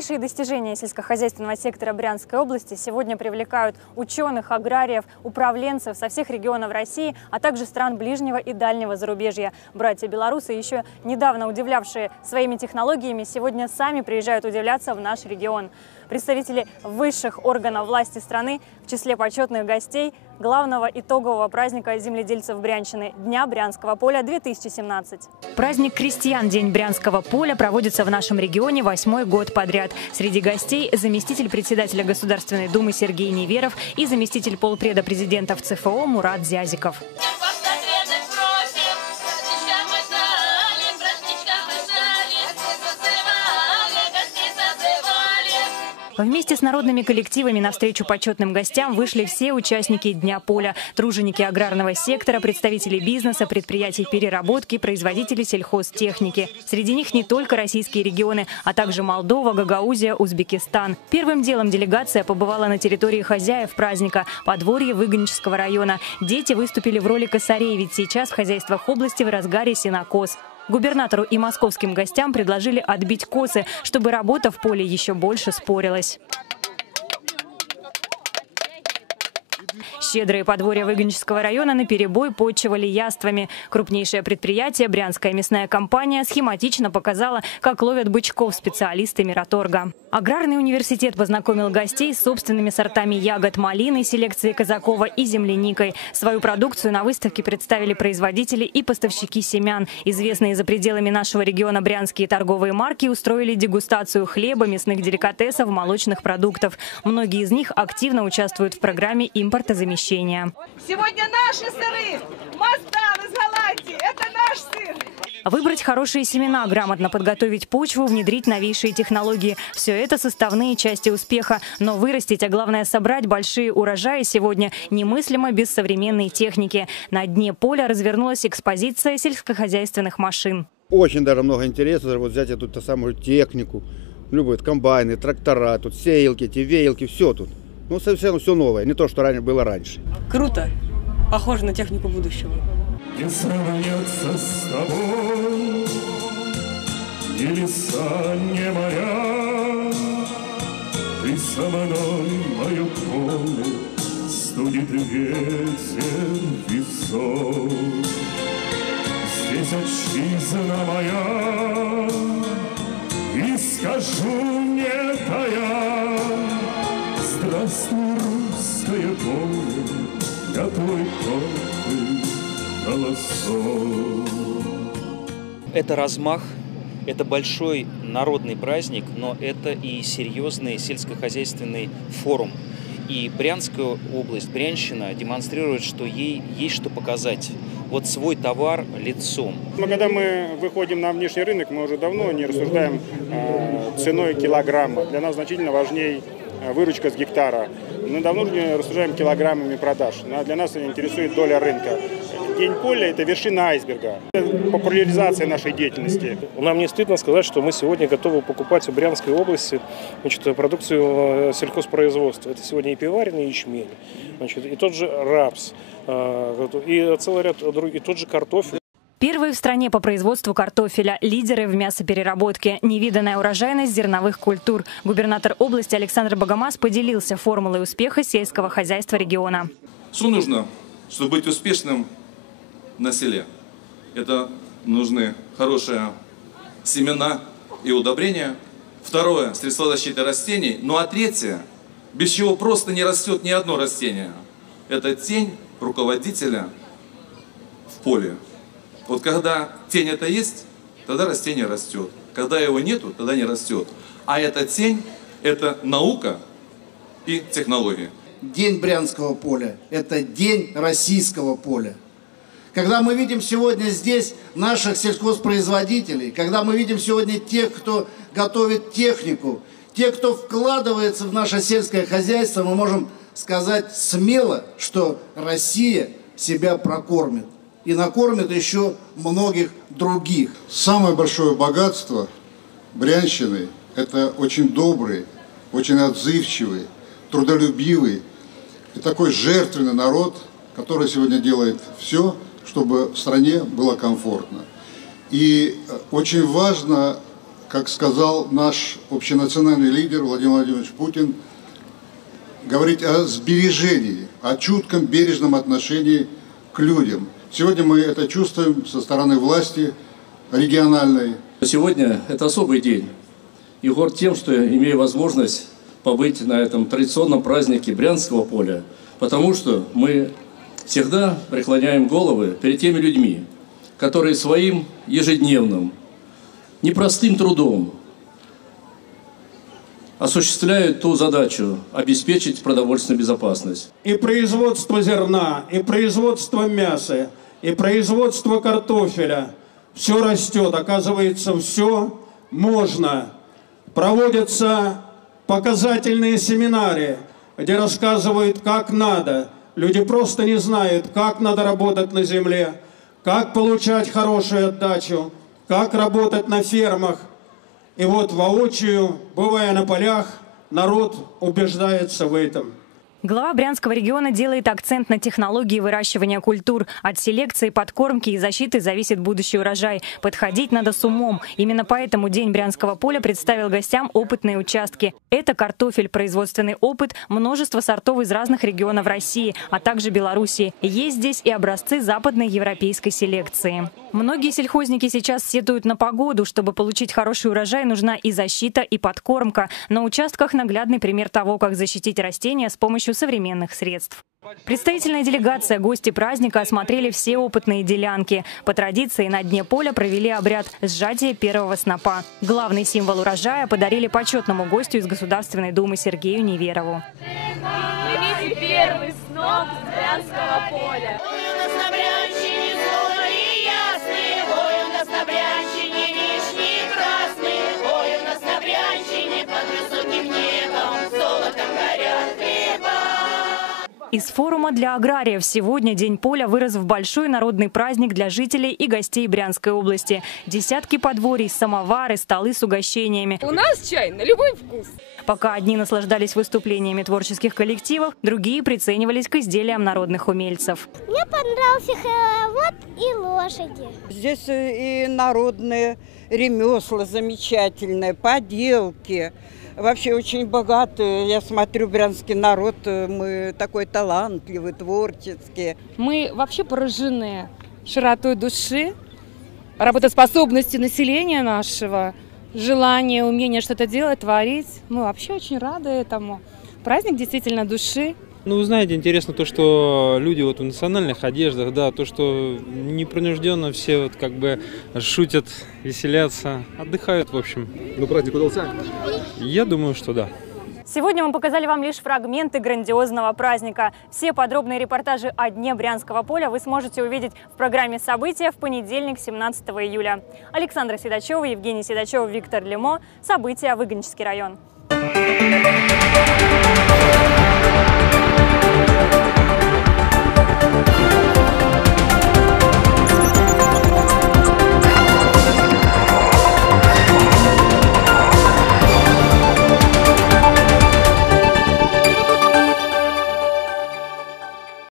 Новейшие достижения сельскохозяйственного сектора Брянской области сегодня привлекают ученых, аграриев, управленцев со всех регионов России, а также стран ближнего и дальнего зарубежья. Братья-белорусы, еще недавно удивлявшие своими технологиями, сегодня сами приезжают удивляться в наш регион. Представители высших органов власти страны в числе почетных гостей главного итогового праздника земледельцев Брянщины – Дня Брянского поля 2017. Праздник крестьян День Брянского поля проводится в нашем регионе 8-й год подряд. Среди гостей заместитель председателя Государственной Думы Сергей Неверов и заместитель полпреда президента в ЦФО Мурат Зязиков. Вместе с народными коллективами навстречу почетным гостям вышли все участники Дня поля, труженики аграрного сектора, представители бизнеса, предприятий переработки, производители сельхозтехники. Среди них не только российские регионы, а также Молдова, Гагаузия, Узбекистан. Первым делом делегация побывала на территории хозяев праздника – подворье Выгонического района. Дети выступили в роли косарей, ведь сейчас в хозяйствах области в разгаре сенокос. Губернатору и московским гостям предложили отбить косы, чтобы работа в поле еще больше спорилась. Щедрые подворья Выгонического района наперебой подчивали яствами. Крупнейшее предприятие, Брянская мясная компания, схематично показала, как ловят бычков специалисты Мираторга. Аграрный университет познакомил гостей с собственными сортами ягод, малины, селекции Казакова и земляникой. Свою продукцию на выставке представили производители и поставщики семян. Известные за пределами нашего региона брянские торговые марки устроили дегустацию хлеба, мясных деликатесов, молочных продуктов. Многие из них активно участвуют в программе импортозамещения. Сегодня наши сыры, Мастан из Голландии, это наш сыр. Выбрать хорошие семена, грамотно подготовить почву, внедрить новейшие технологии – все это составные части успеха. Но вырастить, а главное собрать большие урожаи сегодня немыслимо без современной техники. На дне поля развернулась экспозиция сельскохозяйственных машин. Очень даже много интереса вот взять эту самую технику, любые комбайны, трактора, тут сеялки, эти веялки, все тут. Ну, совсем все новое, не то, что было раньше. Круто. Похоже на технику будущего. Не сравнятся с тобой ни леса, ни моря. Ты со мной, мое поле, студит ветер весов. Здесь отчизна моя, и скажу мне тая: здравствуй, русское поле, я твой кофе голосов. Это размах, это большой народный праздник, но это и серьезный сельскохозяйственный форум. И Брянская область, Брянщина демонстрирует, что ей есть что показать. Вот свой товар лицом. Когда мы выходим на внешний рынок, мы уже давно не рассуждаем ценой килограмма. Для нас значительно важнее выручка с гектара. Мы давно не рассуждаем килограммами продаж. Для нас интересует доля рынка. День поля – это вершина айсберга. Это популяризация нашей деятельности. Нам не стыдно сказать, что мы сегодня готовы покупать в Брянской области, продукцию сельхозпроизводства. Это сегодня и пивоваренный ячмень, и тот же рапс, и целый ряд других, и тот же картофель. Первые в стране по производству картофеля, лидеры в мясопереработке, невиданная урожайность зерновых культур. Губернатор области Александр Богомаз поделился формулой успеха сельского хозяйства региона. Что нужно, чтобы быть успешным на селе? Это нужны хорошие семена и удобрения. Второе – средства защиты растений. Ну а третье, без чего просто не растет ни одно растение, это тень руководителя в поле. Вот когда тень это есть, тогда растение растет. Когда его нету, тогда не растет. А эта тень – это наука и технологии. День Брянского поля – это день российского поля. Когда мы видим сегодня здесь наших сельхозпроизводителей, когда мы видим сегодня тех, кто готовит технику, тех, кто вкладывается в наше сельское хозяйство, мы можем сказать смело, что Россия себя прокормит. И накормит еще многих других. Самое большое богатство Брянщины – это очень добрый, очень отзывчивый, трудолюбивый и такой жертвенный народ, который сегодня делает все, чтобы в стране было комфортно. И очень важно как сказал наш общенациональный лидер Владимир Владимирович Путин, говорить о сбережении, о чутком, бережном отношении к людям. Сегодня мы это чувствуем со стороны власти региональной. Сегодня это особый день. И горд тем, что имею возможность побыть на этом традиционном празднике Брянского поля, потому что мы всегда преклоняем головы перед теми людьми, которые своим ежедневным, непростым трудом осуществляют ту задачу обеспечить продовольственную безопасность. И производство зерна, и производство мяса, и производство картофеля. Все растет, оказывается, все можно. Проводятся показательные семинары, где рассказывают, как надо. Люди просто не знают, как надо работать на земле, как получать хорошую отдачу, как работать на фермах. И вот воочию, бывая на полях, народ убеждается в этом. Глава Брянского региона делает акцент на технологии выращивания культур. От селекции, подкормки и защиты зависит будущий урожай. Подходить надо с умом. Именно поэтому День Брянского поля представил гостям опытные участки. Это картофель, производственный опыт, множество сортов из разных регионов России, а также Белоруссии. Есть здесь и образцы западной европейской селекции. Многие сельхозники сейчас сетуют на погоду. Чтобы получить хороший урожай, нужна и защита, и подкормка. На участках наглядный пример того, как защитить растения с помощью современных средств. Представительная делегация, гости праздника осмотрели все опытные делянки. По традиции на дне поля провели обряд сжатия первого снопа. Главный символ урожая подарили почетному гостю из Государственной Думы Сергею Неверову. Примите первый сноп с Брянского поля. Из форума для аграриев сегодня День поля вырос в большой народный праздник для жителей и гостей Брянской области. Десятки подворий, самовары, столы с угощениями. У нас чай на любой вкус. Пока одни наслаждались выступлениями творческих коллективов, другие приценивались к изделиям народных умельцев. Мне понравился хоровод и лошади. Здесь и народные ремесла замечательные, поделки. Вообще очень богатый, я смотрю, брянский народ, мы такой талантливый, творческий. Мы вообще поражены широтой души, работоспособностью населения нашего, желание, умение что-то делать, творить. Мы вообще очень рады этому. Праздник действительно души. Ну, вы знаете, интересно то, что люди вот в национальных одеждах, да, то, что непринужденно все вот как бы шутят, веселятся, отдыхают, в общем. Ну, праздник удался? Я думаю, что да. Сегодня мы показали вам лишь фрагменты грандиозного праздника. Все подробные репортажи о Дне Брянского поля вы сможете увидеть в программе «События» в понедельник, 17 июля. Александра Седачева, Евгений Седачев, Виктор Лемо. «События», Выгонческий район.